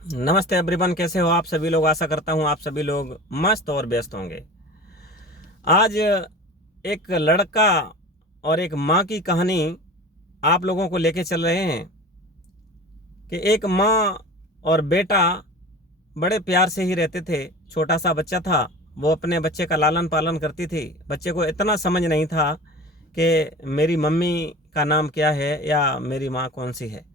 नमस्ते एवरीवन, कैसे हो आप सभी लोग। आशा करता हूँ आप सभी लोग मस्त और व्यस्त होंगे। आज एक लड़का और एक माँ की कहानी आप लोगों को लेके चल रहे हैं कि एक माँ और बेटा बड़े प्यार से ही रहते थे। छोटा सा बच्चा था, वो अपने बच्चे का लालन पालन करती थी। बच्चे को इतना समझ नहीं था कि मेरी मम्मी का नाम क्या है या मेरी माँ कौन सी है।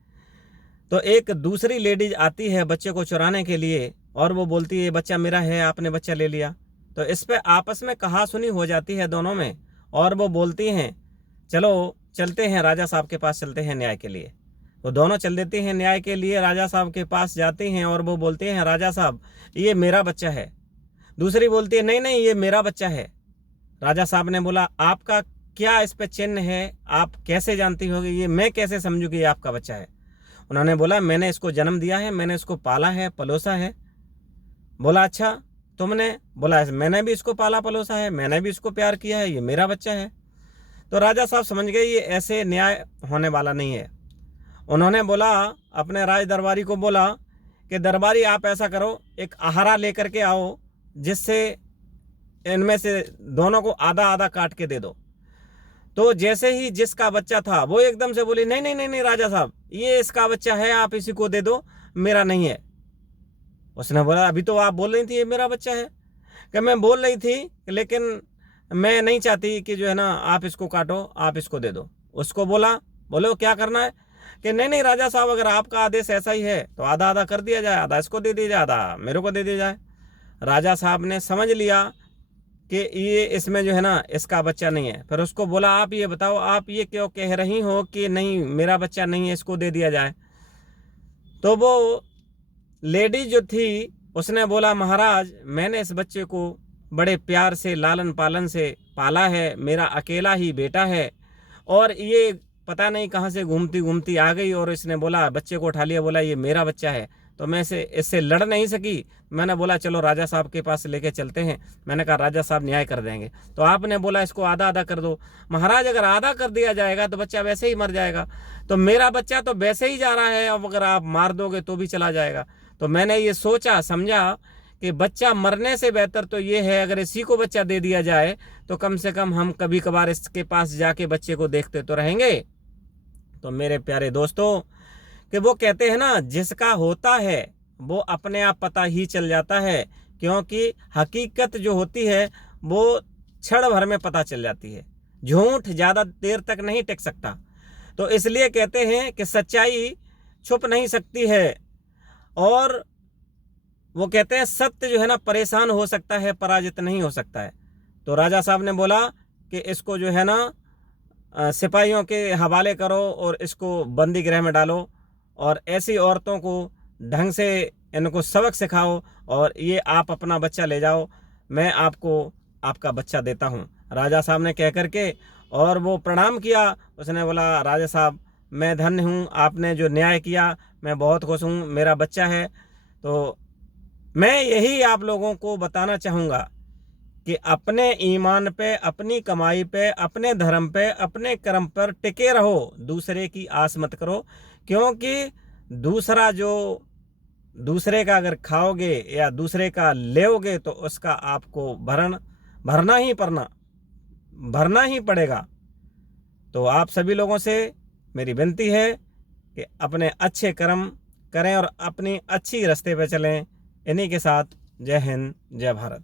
तो एक दूसरी लेडीज आती है बच्चे को चुराने के लिए और वो बोलती है बच्चा मेरा है, आपने बच्चा ले लिया। तो इस पे आपस में कहासुनी हो जाती है दोनों में, और वो बोलती हैं चलो चलते हैं राजा साहब के पास, चलते हैं न्याय के लिए। वो दोनों चल देती हैं न्याय के लिए, राजा साहब के पास जाती हैं और वो बोलते हैं राजा साहब ये मेरा बच्चा है। दूसरी बोलती है नहीं नहीं ये मेरा बच्चा है। राजा साहब ने बोला आपका क्या इस पे चिन्ह है, आप कैसे जानती होगी, ये मैं कैसे समझूँ कि ये आपका बच्चा है। उन्होंने बोला मैंने इसको जन्म दिया है, मैंने इसको पाला है, पलोसा है। बोला अच्छा तुमने? बोला मैंने भी इसको पाला पलोसा है, मैंने भी इसको प्यार किया है, ये मेरा बच्चा है। तो राजा साहब समझ गए ये ऐसे न्याय होने वाला नहीं है। उन्होंने बोला अपने राज दरबारी को बोला कि दरबारी आप ऐसा करो, एक आहारा लेकर के आओ जिससे इनमें से दोनों को आधा आधा काट के दे दो। तो जैसे ही जिसका बच्चा था वो एकदम से बोली नहीं नहीं नहीं नहीं राजा साहब ये इसका बच्चा है, आप इसी को दे दो, मेरा नहीं है। उसने बोला अभी तो आप बोल रही थी ये मेरा बच्चा है। कि मैं बोल रही थी लेकिन मैं नहीं चाहती कि जो है ना आप इसको काटो, आप इसको दे दो। उसको बोला बोले वो क्या करना है। कि नहीं नहीं राजा साहब अगर आपका आदेश ऐसा ही है तो आधा आधा कर दिया जाए, आधा इसको दे दिया जाए, आधा मेरे को दे दिया जाए। राजा साहब ने समझ लिया कि ये इसमें जो है ना इसका बच्चा नहीं है। फिर उसको बोला आप ये बताओ आप ये क्यों कह रही हो कि नहीं मेरा बच्चा नहीं है, इसको दे दिया जाए। तो वो लेडी जो थी उसने बोला महाराज मैंने इस बच्चे को बड़े प्यार से लालन पालन से पाला है, मेरा अकेला ही बेटा है, और ये पता नहीं कहाँ से घूमती घूमती आ गई और इसने बोला बच्चे को उठा लिया, बोला ये मेरा बच्चा है। तो मैं इससे लड़ नहीं सकी। मैंने बोला चलो राजा साहब के पास लेके चलते हैं। मैंने कहा राजा साहब न्याय कर देंगे। तो आपने बोला इसको आधा आधा कर दो। महाराज अगर आधा कर दिया जाएगा तो बच्चा वैसे ही मर जाएगा, तो मेरा बच्चा तो वैसे ही जा रहा है, अब अगर आप मार दोगे तो भी चला जाएगा। तो मैंने ये सोचा समझा कि बच्चा मरने से बेहतर तो ये है अगर इसी को बच्चा दे दिया जाए तो कम से कम हम कभी कभार इसके पास जाके बच्चे को देखते तो रहेंगे। तो मेरे प्यारे दोस्तों कि वो कहते हैं ना जिसका होता है वो अपने आप पता ही चल जाता है, क्योंकि हकीकत जो होती है वो क्षण भर में पता चल जाती है। झूठ ज़्यादा देर तक नहीं टिक सकता। तो इसलिए कहते हैं कि सच्चाई छुप नहीं सकती है। और वो कहते हैं सत्य जो है ना परेशान हो सकता है, पराजित नहीं हो सकता है। तो राजा साहब ने बोला कि इसको जो है ना सिपाहियों के हवाले करो और इसको बंदी गृह में डालो, और ऐसी औरतों को ढंग से इनको सबक सिखाओ, और ये आप अपना बच्चा ले जाओ, मैं आपको आपका बच्चा देता हूँ। राजा साहब ने कह करके और वो प्रणाम किया। उसने बोला राजा साहब मैं धन्य हूँ, आपने जो न्याय किया मैं बहुत खुश हूँ, मेरा बच्चा है। तो मैं यही आप लोगों को बताना चाहूँगा कि अपने ईमान पे, अपनी कमाई पे, अपने धर्म पे, अपने कर्म पर टिके रहो, दूसरे की आस मत करो। क्योंकि दूसरे का अगर खाओगे या दूसरे का लेओगे तो उसका आपको भरना ही पड़ेगा। तो आप सभी लोगों से मेरी विनती है कि अपने अच्छे कर्म करें और अपनी अच्छी रास्ते पे चलें। इन्हीं के साथ जय हिंद, जय भारत।